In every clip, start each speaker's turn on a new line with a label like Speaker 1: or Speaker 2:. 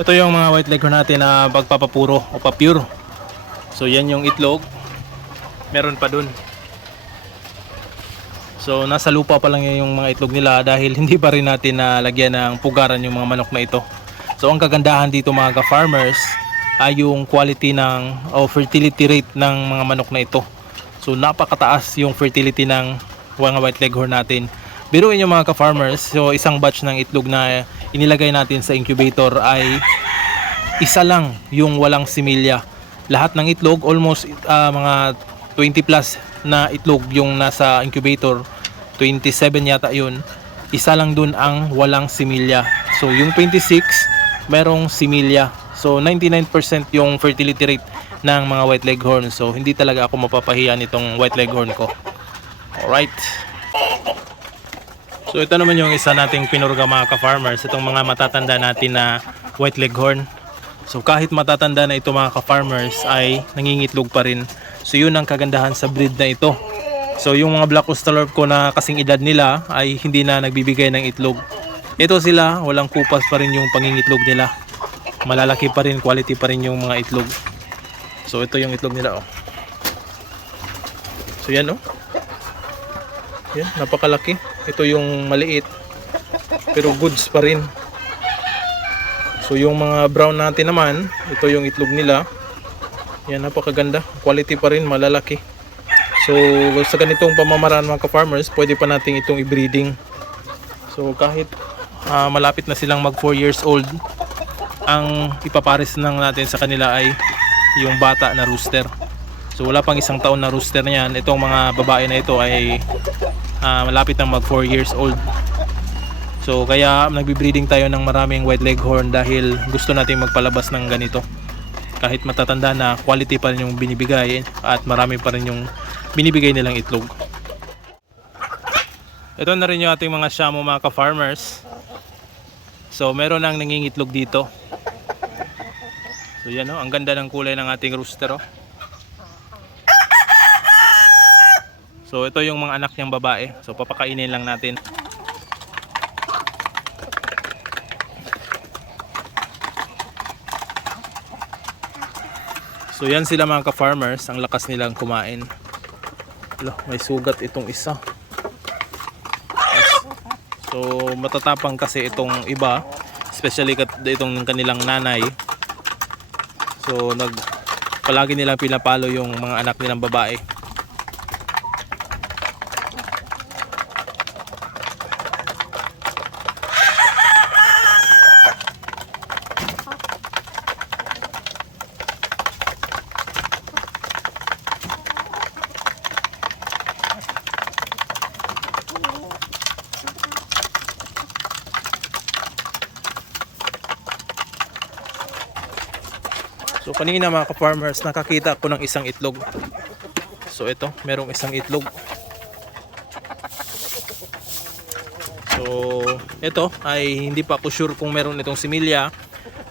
Speaker 1: Ito yung mga white leghorn natin na pagpapapuro o papure. So yan yung itlog. Meron pa dun. So nasa lupa pa lang yung mga itlog nila dahil hindi pa rin natin nalagyan ng pugaran yung mga manok na ito. So ang kagandahan dito mga ka-farmers ay yung quality ng o fertility rate ng mga manok na ito. So napakataas yung fertility ng mga white leghorn natin. Biruin yung mga ka-farmers, so isang batch ng itlog na inilagay natin sa incubator ay isa lang yung walang similya. Lahat ng itlog, almost ah, mga 20 plus na itlog yung nasa incubator. 27 yata yun. Isa lang dun ang walang similya. So yung 26, merong similya. So 99% yung fertility rate ng mga white leghorn. So hindi talaga ako mapapahiya nitong white leghorn ko. Alright. So ito naman yung isa nating pinurga mga ka-farmers. Itong mga matatanda natin na white leghorn. So kahit matatanda na ito mga ka-farmers ay nangingitlog pa rin. So yun ang kagandahan sa breed na ito. So yung mga black Australorp ko na kasing edad nila ay hindi na nagbibigay ng itlog. Ito sila, walang kupas pa rin yung pangingitlog nila. Malalaki pa rin, quality pa rin yung mga itlog. So ito yung itlog nila oh. So yan oh. Yan, napakalaki. Ito yung maliit. Pero goods pa rin. So yung mga brown natin naman, ito yung itlog nila. Yan, napakaganda. Quality pa rin, malalaki. So sa ganitong pamamaraan mga ka-farmers, pwede pa natin itong i-breeding. So kahit ah, malapit na silang mag 4 years old, ang ipapares lang natin sa kanila ay yung bata na rooster. So wala pang isang taon na rooster niyan. Itong mga babae na ito ay ah, malapit na mag 4 years old. So kaya nagbi-breeding tayo ng maraming white leghorn dahil gusto nating magpalabas ng ganito. Kahit matatanda na quality pa rin yung binibigay at marami pa rin yung binibigay nilang itlog. Ito na rin yung ating mga shamo mga ka-farmers. So meron nang nangingitlog dito. So yan oh, ang ganda ng kulay ng ating rooster oh. So ito yung mga anak niyang babae. So papakainin lang natin. So yan sila mga ka-farmers, ang lakas nilang kumain. Alo, may sugat itong isa. So matatapang kasi itong iba, especially itong kanilang nanay. So nag palagi nilang pinapalo yung mga anak nilang babae. Kanina mga ka-farmers, nakakita ako ng isang itlog. So ito, merong isang itlog. So ito ay hindi pa ako sure kung meron itong similya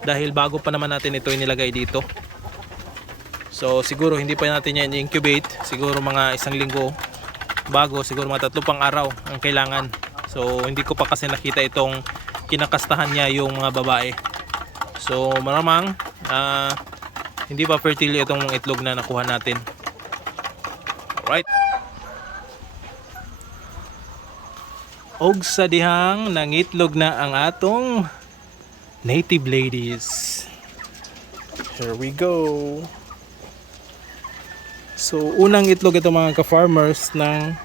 Speaker 1: dahil bago pa naman natin ito inilagay dito. So siguro hindi pa natin yan incubate, siguro mga isang linggo bago, siguro mga tatlo pang araw ang kailangan. So hindi ko pa kasi nakita itong kinakastahan niya yung mga babae. So maramang ah, hindi pa fertile itong itlog na nakuha natin. Alright. Og sa dihang nangitlog na ang atong native ladies. Here we go. So unang itlog ito mga ka-farmers ng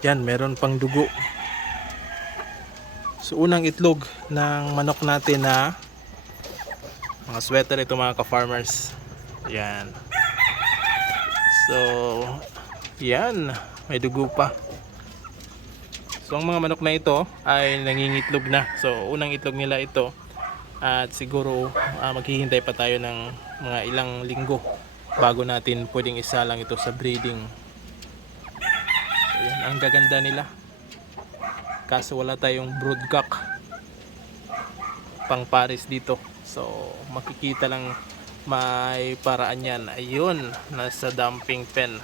Speaker 1: yan meron pang dugo. So unang itlog ng manok natin na mga sweater ito mga ka-farmers. Yan. So, yan. May dugo pa. So, ang mga manok na ito ay nangingitlog na. So, unang itlog nila ito. At siguro ah, maghihintay pa tayo ng mga ilang linggo bago natin pwedeng isa lang ito sa breeding. So, yan. Ang gaganda nila. Kaso wala tayong broodcock pang pares dito. So, makikita lang may paraan yan ayun nasa dumping pen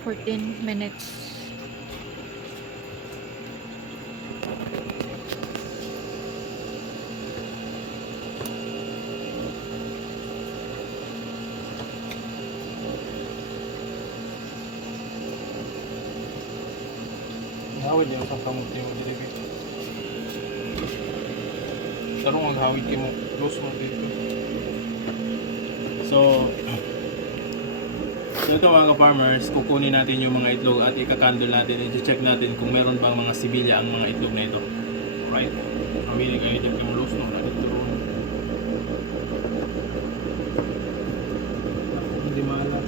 Speaker 2: Fourteen minutes.
Speaker 1: Hawid niya sa mo dili. Tarong ang hawid mo. Close mo dito. So, So ito mga farmers, kukunin natin yung mga itlog at ikakandol natin, i-check natin kung meron bang mga sibilya ang mga itlog na ito. Right? Kami kayo dyan kay Mulos no? Ito. Hindi malas.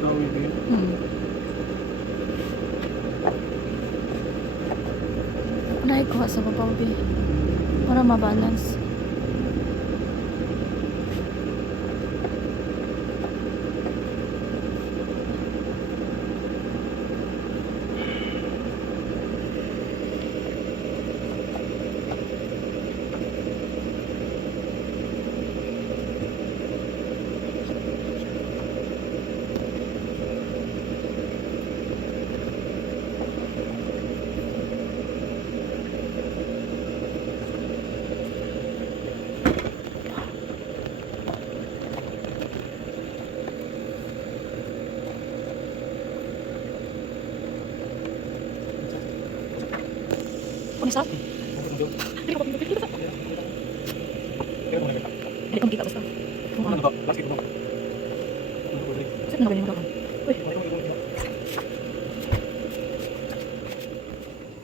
Speaker 1: Tawid yun.
Speaker 2: Hmm. Unahay ko sa babaw. Para mabalance. Kung isa? Hindi ko makita basta. Ano. Saan na ba yung mga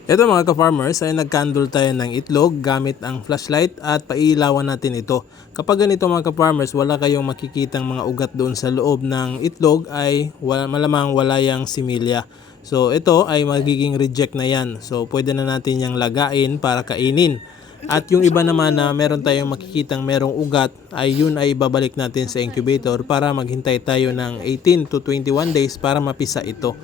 Speaker 1: Ito mga ka-farmers ay nag-candle tayo ng itlog gamit ang flashlight at pailawan natin ito. Kapag ganito mga ka-farmers wala kayong makikitang mga ugat doon sa loob ng itlog ay wala, malamang wala yung similya. So ito ay magiging reject na yan. So pwede na natin yung lagain para kainin. At yung iba naman na meron tayong makikitang merong ugat ay yun ay babalik natin sa incubator para maghintay tayo ng 18 to 21 days para mapisa ito.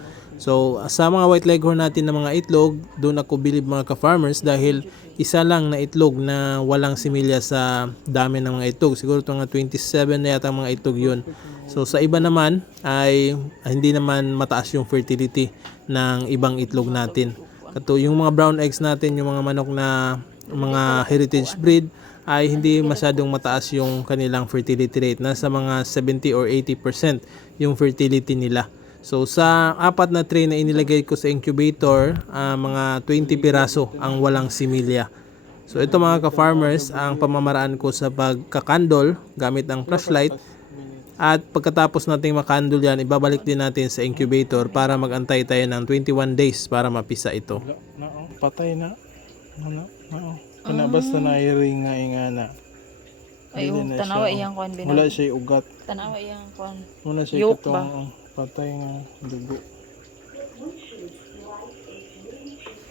Speaker 1: So sa mga white leghorn natin na mga itlog, doon ako bilib mga ka-farmers dahil isa lang na itlog na walang similya sa dami ng mga itlog. Siguro nga 27 na yata mga itlog yun. So sa iba naman ay hindi naman mataas yung fertility ng ibang itlog natin. Kato yung mga brown eggs natin, yung mga manok na mga heritage breed ay hindi masyadong mataas yung kanilang fertility rate. Nasa mga 70 or 80% yung fertility nila. So sa apat na tray na inilagay ko sa incubator, ah, mga 20 piraso ang walang similya. So ito mga ka-farmers, ang pamamaraan ko sa pagkakandol gamit ang flashlight. At pagkatapos nating makandol yan, ibabalik din natin sa incubator para magantay tayo ng 21 days para mapisa ito. Patay na. Ano? Oo. Kana basta na i-ring nga ingana.
Speaker 2: Ay,
Speaker 1: Hindi na
Speaker 2: tanawa iyang kuan
Speaker 1: Wala
Speaker 2: binag.
Speaker 1: siya ugat.
Speaker 2: Tanawa iyang kuan.
Speaker 1: Muna siya katong
Speaker 2: ba?
Speaker 1: Patay nga dugo.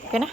Speaker 2: Okay na?